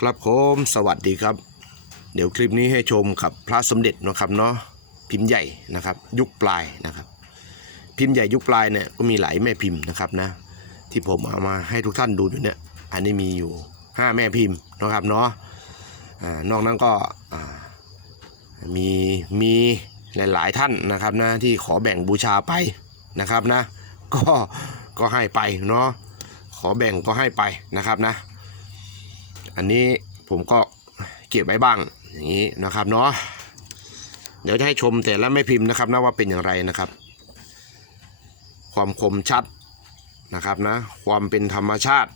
ครับผมสวัสดีครับ เดี๋ยวคลิปนี้ให้ชมกับพระสมเด็จนะครับเนาะพิมพ์ใหญ่นะครับ ยุคปลายนะครับ พิมพ์ใหญ่ยุคปลายเนี่ยก็มีหลายแม่พิมพ์นะครับนะ ที่ผมเอามาให้ทุกท่านดูอยู่เนี่ยอันนี้มีอยู่ 5 แม่พิมพ์นะครับเนาะอ่านอกนั้นก็มีมีหลาย ๆ ท่านนะครับนะที่ขอแบ่งบูชาไปนะครับนะ ก็ก็ให้ไปเนาะขอแบ่งก็ให้ไปนะครับนะ อันนี้ผมก็เก็บไว้บ้างอย่างนี้นะครับเนาะเดี๋ยวจะให้ชมแต่ละแม่พิมพ์นะครับนะว่าเป็นอย่างไรนะครับ ความคมชัดนะครับนะความเป็นธรรมชาติ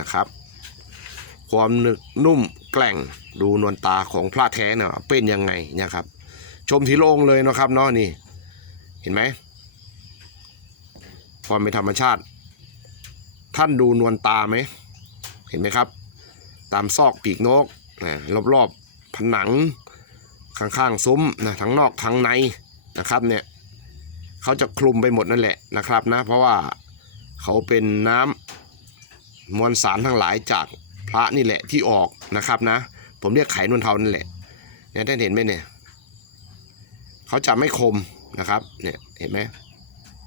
นะครับ ความหนึกนุ่มแกล่งดูนวลตาของพระแท้เนี่ยเป็นยังไงนะครับ ชมที่โลงเลยนะครับเนาะนี่เห็นไหมความเป็นธรรมชาติ ท่านดูนวลตาไหมเห็นไหมครับ ตามซอกปีกนกนะรอบๆผนังข้างๆซุ้มนะทั้งนอกทั้งในนะครับเนี่ยเขาจะคลุมไปหมดนั่นแหละนะครับนะเพราะว่าเขาเป็นน้ำมวลสารทั้งหลายจากพระนี่แหละที่ออกนะครับนะ ผมเรียกไขนวลเทานั่นแหละเนี่ยท่านเห็นไหมเนี่ยเขาจะไม่คมนะครับเนี่ยเห็นไหม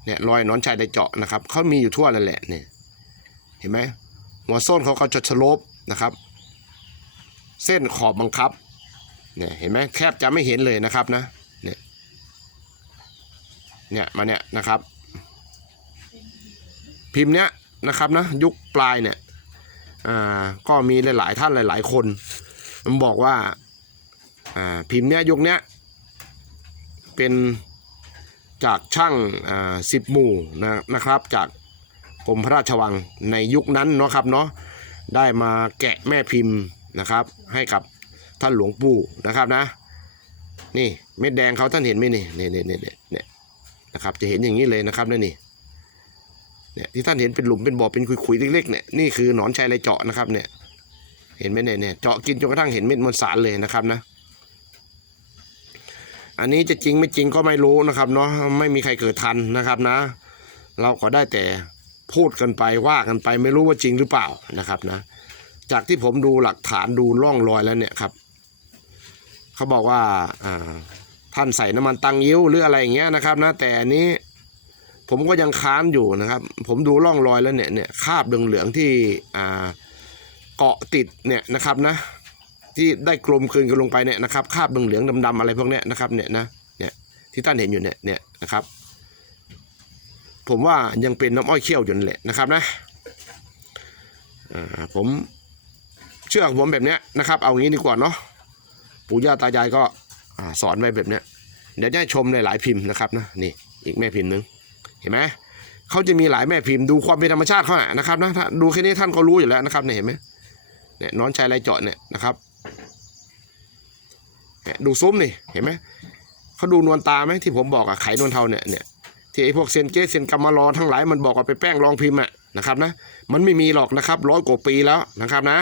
เนี่ยรอยนอนชายได้เจาะนะครับเขามีอยู่ทั่วนั่นแหละเนี่ยเห็นไหมหัวส้นเขาก็จะสโลปนะครับ เส้นขอบบังคับเนี่ยเห็นไหมแทบจะไม่เห็นเลยนะครับนะเนี่ยเนี่ยมาเนี่ยนะครับ พิมพ์เนี้ยนะครับนะยุคปลายเนี่ยอ่าก็มีหลายๆท่านหลาย ๆ คนมันบอกว่าอ่าพิมพ์เนี้ยยุคเนี้ยเป็นจากช่างอ่าสิบหมู่นะนะครับจากกรมพระราชวังในยุคนั้นเนาะครับเนาะได้มาแกะแม่พิมพ์ นะครับ ให้กับท่านหลวงปู่นะครับนะ นี่เม็ดแดงเขาท่านเห็นไหมนี่เนี่ยเนี่ยเนี่ยเนี่ยนะครับจะเห็นอย่างนี้เลยนะครับนั่นนี่เนี่ยที่ท่านเห็นเป็นหลุมเป็นบ่อเป็นขุยๆเล็กๆเนี่ยนี่คือหนอนชัยไรเจาะนะครับเนี่ยเห็นไหมเนี่ยเนี่ยเจาะกินจนกระทั่งเห็นเม็ดมวลสารเลยนะครับนะ อันนี้จะจริงไม่จริงก็ไม่รู้นะครับเนาะไม่มีใครเกิดทันนะครับนะ เราก็ได้แต่พูดกันไปว่ากันไปไม่รู้ว่าจริงหรือเปล่านะครับนะ จากที่ผมดูหลักฐานดูร่องรอยแล้วเนี่ยครับเขาบอกว่าท่านใส่น้ำมันตังยิ้วหรืออะไรอย่างเงี้ยนะครับนะแต่อันนี้ผมก็ยังค้านอยู่นะครับ ผมดูร่องรอยแล้วเนี่ยเนี่ยคราบเหลืองๆที่เกาะติดเนี่ยนะครับนะที่ได้กลมคืนกันลงไปเนี่ยนะครับคราบเหลืองๆดำๆอะไรพวกเนี้ยนะครับเนี่ยนะเนี่ยที่ท่านเห็นอยู่เนี่ยเนี่ยนะครับ ผมว่ายังเป็นน้ำอ้อยเคี่ยวอยู่นั่นแหละนะครับนะผม เชื่อของผมแบบเนี้ยนะครับ เอางี้ดีกว่าเนาะปู่ย่าตายายก็อสอนไว้แบบเนี้ยเดี๋ยวจะให้ชมในหลายพิมพ์นะครับนะนี่อีกแม่พิมพ์หนึ่งเห็นไหมเขาจะมีหลายแม่พิมพ์ดูความเป็นธรรมชาติเขาอะนะครับนะดูแค่นี้ท่านก็รู้อยู่แล้วนะครับเนี่ยเห็นไหมเนี่ยนอนชายไรเจาะเนี่ยนะครับเนี่ยดูซุ้มนี่เห็นไหมเขาดูนวลตาไหมที่ผมบอกอะไขนวลเทาเนี่ยเนี่ยที่ไอ้พวกเซยนเกสเซยนกรรมารอทั้งหลายมันบอกว่าไปแป้งรองพิมพ์อะนะครับนะมันไม่มีหรอกนะครับร้อยกว่าปีแล้วนะครับนะ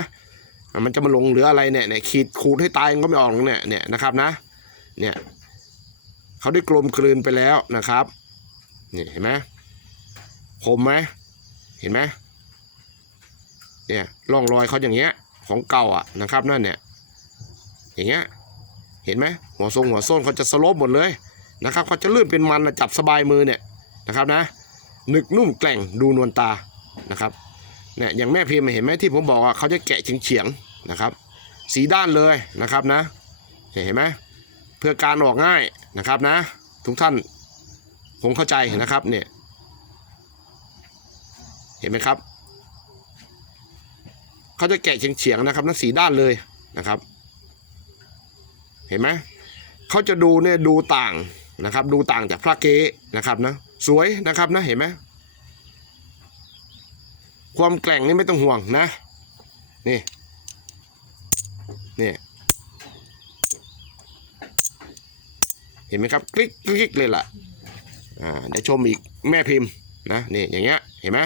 มันจะมาลงหลืออะไรเนี่ยเนี่ยขีดขูดให้ตายมันก็ไม่ออกเนี่ยเนี่ยนะครับนะเนี่ยเขาได้กลมกลืนไปแล้วนะครับนี่เห็นไหมคมไหมเห็นไหมเนี่ยร่องรอยเขาอย่างเงี้ยของเก่าอะนะครับนั่นเนี่ยอย่างเงี้ยเห็นไหมหัวทรงหัวส้นเขาจะสลปหมดเลยนะครับเขาจะลื่นเป็นมันนะจับสบายมือเนี่ยนะครับนะหนึกนุ่มแกล่งดูนวลตานะครับ เนี่ยอย่างแม่พิมพ์เห็นไหมที่ผมบอกว่าเขาจะแกะเฉียงๆนะครับ สีด้านเลยนะครับนะ เห็นไหมเพื่อการออกง่ายนะครับนะ ทุกท่านคงเข้าใจนะครับเนี่ยเห็นไหมครับเขาจะแกะเฉียงๆนะครับนะสีด้านเลยนะครับ เห็นไหมเขาจะดูเนี่ยดูต่างนะครับ ดูต่างจากพระเก๊นะครับนะสวยนะครับนะเห็นไหม ความแกร่งนี่ไม่ต้องห่วงนะ นี่ นี่ เห็นไหมครับ คลิกคลิกเลยล่ะ อ่าเดี๋ยวชมอีกแม่พิมพ์นะนี่อย่างเงี้ยเห็นไหม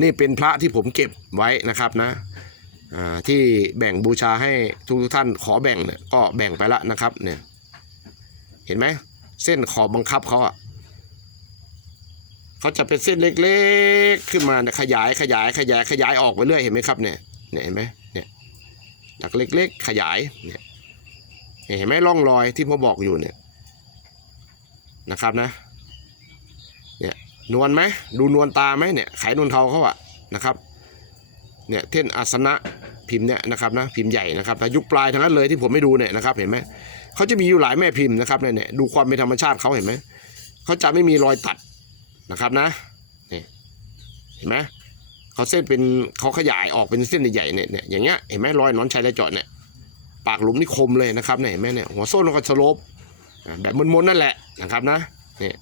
นี่เป็นพระที่ผมเก็บไว้นะครับนะอ่าที่แบ่งบูชาให้ทุกท่านขอแบ่งเนี่ยก็แบ่งไปละนะครับเนี่ยเห็นไหมเส้นขอบบังคับเขาอะ เขาจะเป็นเส้นเล็กๆขึ้นมาขยายขยายขยายขยายออกไปเรื่อยเห็นไหมครับเนี่ยเนี่ยเห็นไหมเนี่ยหลักเล็ก ๆ ขยายเนี่ยเห็นไหมร่องรอยที่ผมบอกอยู่เนี่ยนะครับนะเนี่ยนวลไหมดูนวลตาไหมเนี่ยไขนวลเทาเขาอะนะครับเนี่ยเท่นอาสนะพิมพ์เนี่ยนะครับนะพิมพ์ใหญ่นะครับนะยุคปลายทั้งนั้นเลยที่ผมไม่ดูเนี่ยนะครับเห็นไหมเขาจะมีอยู่หลายแม่พิมพ์นะครับเนี่ยเนี่ยดูความเป็นธรรมชาติเขาเห็นไหมเขาจะไม่มีรอยตัด นะครับนะนี่เห็นไหมเขาเส้นเป็นเขาขยายออกเป็นเส้นใหญ่ๆเนี่ยเนี่ยอย่างเงี้ยเห็นไหมรอยนอนชัยและเจาะเนี่ยปากหลุมนี่คมเลยนะครับเนี่ยเห็นไหมเนี่ยหัวโซ่นก็สโลปแบบมนๆนั่นแหละนะครับนะเนี่ย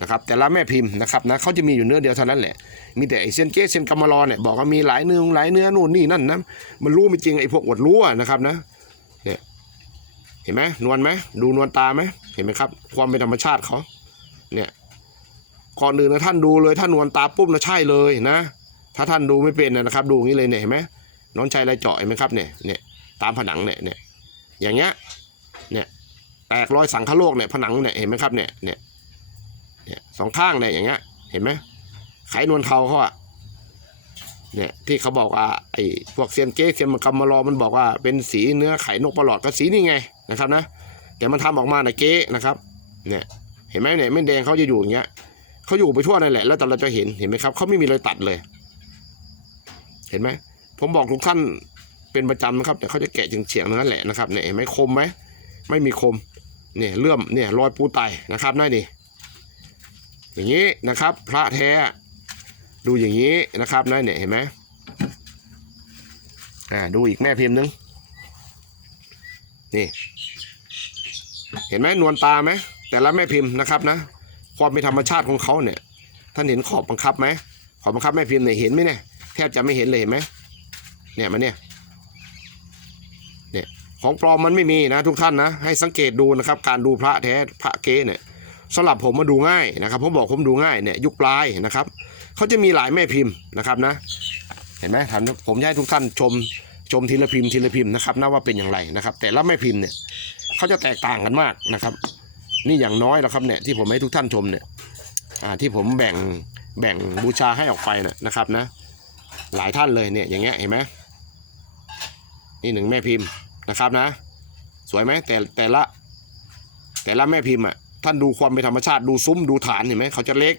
นะครับแต่ละแม่พิมพ์นะครับนะเขาจะมีอยู่เนื้อเดียวเท่านั้นแหละมีแต่ไอเซยนเก้เซยนกำมารอเนี่ยบอกว่ามีหลายเนื้อหลายเนื้อนู่นนี่นั่นนะมันรู้ไม่จริงไอพวกอดรู้นะครับนะเนี่ยเห็นไหมนวลไหมดูนวลตาไหมเห็นไหมครับ ความเป็นธรรมชาติเขาเนี่ย ก่อนอื่นนะท่านดูเลยท่านนวลตาปุ๊บนะใช่เลยนะ ถ้าท่านดูไม่เป็นนะครับ ดูอย่างนี้เลยเนี่ยเห็นไหมน้องชายลายเจาะเห็นไหมครับเนี่ยเนี่ยตามผนังเนี่ยเนี่ยอย่างเงี้ยเนี่ยแตกรอยสังคโลกเนี่ยผนังเนี่ยเห็นไหมครับเนี่ยเนี่ยเนี่ยสองข้างเนี่ยอย่างเงี้ยเห็นไหมไขนวลเทาเขาอะเนี่ยที่เขาบอกว่าไอ้พวกเซียนเก๊เซียนมันกำมารอมันบอกว่าเป็นสีเนื้อไข่นกประหลอดก็สีนี่ไงนะครับนะแต่มันทำออกมาในเก๊นะครับเนี่ยเห็นไหมเนี่ยเม็ดแดงเขาจะอยู่อย่างเงี้ย เขาอยู่ไปทั่วนั่นแหละ แล้วแต่เราจะเห็นเห็นไหมครับเขาไม่มีรอยตัดเลย เห็นไหมผมบอกทุกท่านเป็นประจำนะครับแต่เขาจะแกะเฉียงๆนั่นแหละนะครับเนี่ยเห็นไหมคมไหมไม่มีคมเนี่ยเลื่อมเนี่ยรอยปูไตนะครับนั่นนี่อย่างนี้นะครับ พระแท้ดูอย่างนี้นะครับนะเนี่ยเห็นไหมอ่าดูอีกแม่พิมพ์นึงนี่ เห็นไหมนวลตาไหมแต่ละแม่พิมพ์นะครับนะ ความเป็นธรรมชาติของเขาเนี่ยท่านเห็นขอบบังคับไหมขอบบังคับแม่พิมพ์เนี่ยเห็นไหมเนี่ยแทบจะไม่เห็นเลยเห็นไหมเนี่ยมันเนี่ยเนี่ยของปลอมมันไม่มีนะทุกท่านนะให้สังเกตดูนะครับ การดูพระแท้พระเก๊เนี่ยสำหรับผมมาดูง่ายนะครับผมบอกผมดูง่ายเนี่ยยุคปลายนะครับเขาจะมีหลายแม่พิมพ์นะครับนะ เห็นไหมท่านผมให้ทุกท่านชมชมทีละพิมพ์ทีละพิมพ์นะครับนะว่าเป็นอย่างไรนะครับ แต่ละแม่พิมพ์เนี่ยเขาจะแตกต่างกันมากนะครับ นี่อย่างน้อยแล้วครับเนี่ยที่ผมให้ทุกท่านชมเนี่ยอ่าที่ผมแบ่งแบ่งบูชาให้ออกไปนะนะครับนะ หลายท่านเลยเนี่ยอย่างเงี้ยเห็นไหมนี่หนึ่งแม่พิมพ์นะครับนะ สวยไหมแต่แต่ละ แต่ละแม่พิมพ์อะท่านดูความเป็นธรรมชาติดูซุ้มดูฐานเห็นไหมเขาจะเล็ก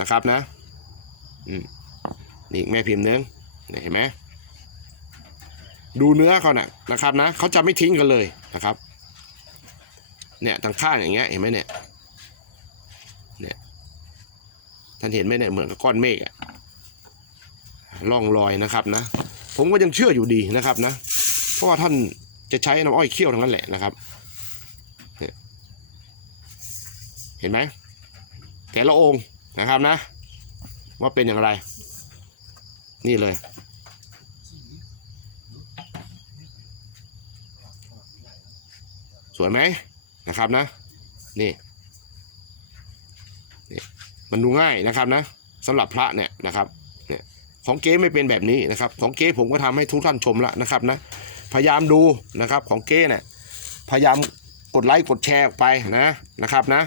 นะครับนะอืมนี่แม่พิมพ์เนี่ยเห็นไหมดูเนื้อเขาน่ะนะครับนะเขาจะไม่ทิ้งกันเลยนะครับ เนี่ยทางข้างอย่างเงี้ยเห็นไหมเนี่ยเนี่ยท่านเห็นไหมเนี่ยเหมือนกับก้อนเมฆอะล่องรอยนะครับนะ ผมก็ยังเชื่ออยู่ดีนะครับนะ เพราะว่าท่านจะใช้น้ำอ้อยเคี่ยวทั้งนั้นแหละนะครับ เห็นไหมแต่ละองค์นะครับนะ ว่าเป็นอย่างไร นี่เลย สวยไหม นะครับนะนี่นี่มันดูง่ายนะครับนะสำหรับพระเนี่ยนะครับเนี่ยของเก๊ไม่เป็นแบบนี้นะครับ ของเก๊ผมก็ทำให้ทุกท่านชมแล้วนะครับนะพยายามดูนะครับของเก๊เนี่ยพยายามกดไลค์กดแชร์ไปนะนะครับนะ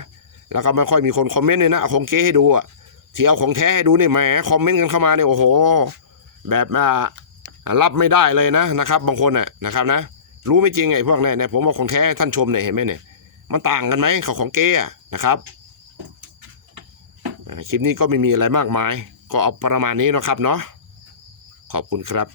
แล้วก็ไม่ค่อยมีคนคอมเมนต์เลยนะเอาของเก๊ให้ดูอะที่เอาของแท้ให้ดูเนี่ยแหมคอมเมนต์กันเข้ามาเนี่ยโอ้โห แบบอ่ารับไม่ได้เลยนะนะครับ บางคนอะนะครับนะ รู้ไม่จริงไอ้พวกเนี่ยเนี่ยผมเอาของแท้ท่านชมเนี่ยเห็นไหมเนี่ย มันต่างกันไหมเขาของเก้นะครับคลิปนี้ก็ไม่มีอะไรมากมาย ก็เอาประมาณนี้นะครับเนาะขอบคุณครับ